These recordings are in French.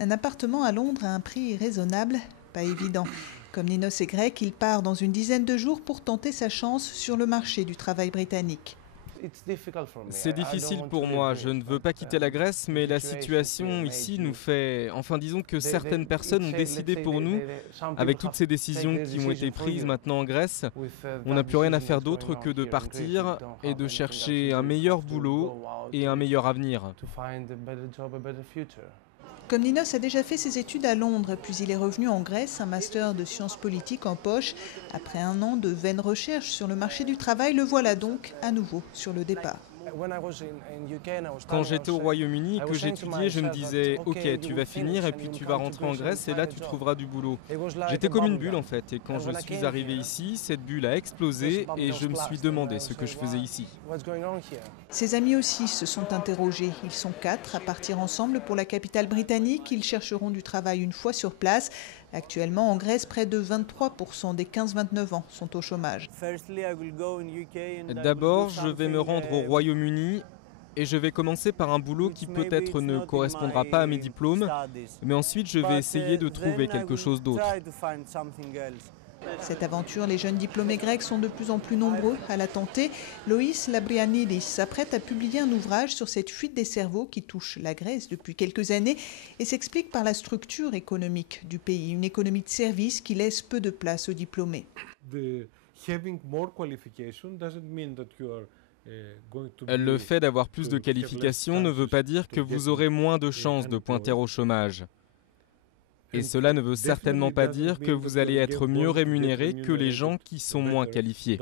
Un appartement à Londres à un prix raisonnable, pas évident. Comme Ninos est grec, il part dans une dizaine de jours pour tenter sa chance sur le marché du travail britannique. C'est difficile pour moi, je ne veux pas quitter la Grèce, mais la situation ici nous fait... Enfin, disons que certaines personnes ont décidé pour nous, avec toutes ces décisions qui ont été prises maintenant en Grèce, on n'a plus rien à faire d'autre que de partir et de chercher un meilleur boulot et un meilleur avenir. Comme Ninos a déjà fait ses études à Londres, puis il est revenu en Grèce, un master de sciences politiques en poche. Après un an de vaines recherches sur le marché du travail, le voilà donc à nouveau sur le départ. Quand j'étais au Royaume-Uni, que j'étudiais, je me disais « Ok, tu vas finir et puis tu vas rentrer en Grèce et là tu trouveras du boulot ». J'étais comme une bulle en fait, et quand je suis arrivé ici, cette bulle a explosé et je me suis demandé ce que je faisais ici. Ses amis aussi se sont interrogés. Ils sont 4 à partir ensemble pour la capitale britannique. Ils chercheront du travail une fois sur place. Actuellement, en Grèce, près de 23% des 15-29 ans sont au chômage. D'abord, je vais me rendre au Royaume-Uni et je vais commencer par un boulot qui peut-être ne correspondra pas à mes diplômes, mais ensuite je vais essayer de trouver quelque chose d'autre. Cette aventure, les jeunes diplômés grecs sont de plus en plus nombreux à la tenter. Loïs Labrianidis s'apprête à publier un ouvrage sur cette fuite des cerveaux qui touche la Grèce depuis quelques années et s'explique par la structure économique du pays, une économie de services qui laisse peu de place aux diplômés. Le fait d'avoir plus de qualifications ne veut pas dire que vous aurez moins de chances de pointer au chômage. Et cela ne veut certainement pas dire que vous allez être mieux rémunéré que les gens qui sont moins qualifiés.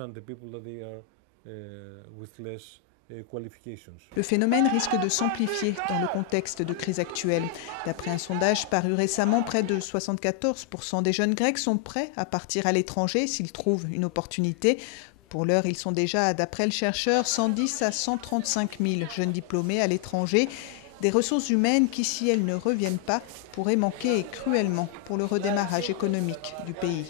Le phénomène risque de s'amplifier dans le contexte de crise actuelle. D'après un sondage paru récemment, près de 74% des jeunes Grecs sont prêts à partir à l'étranger s'ils trouvent une opportunité. Pour l'heure, ils sont déjà, d'après le chercheur, 110 à 135 000 jeunes diplômés à l'étranger. Des ressources humaines qui, si elles ne reviennent pas, pourraient manquer cruellement pour le redémarrage économique du pays.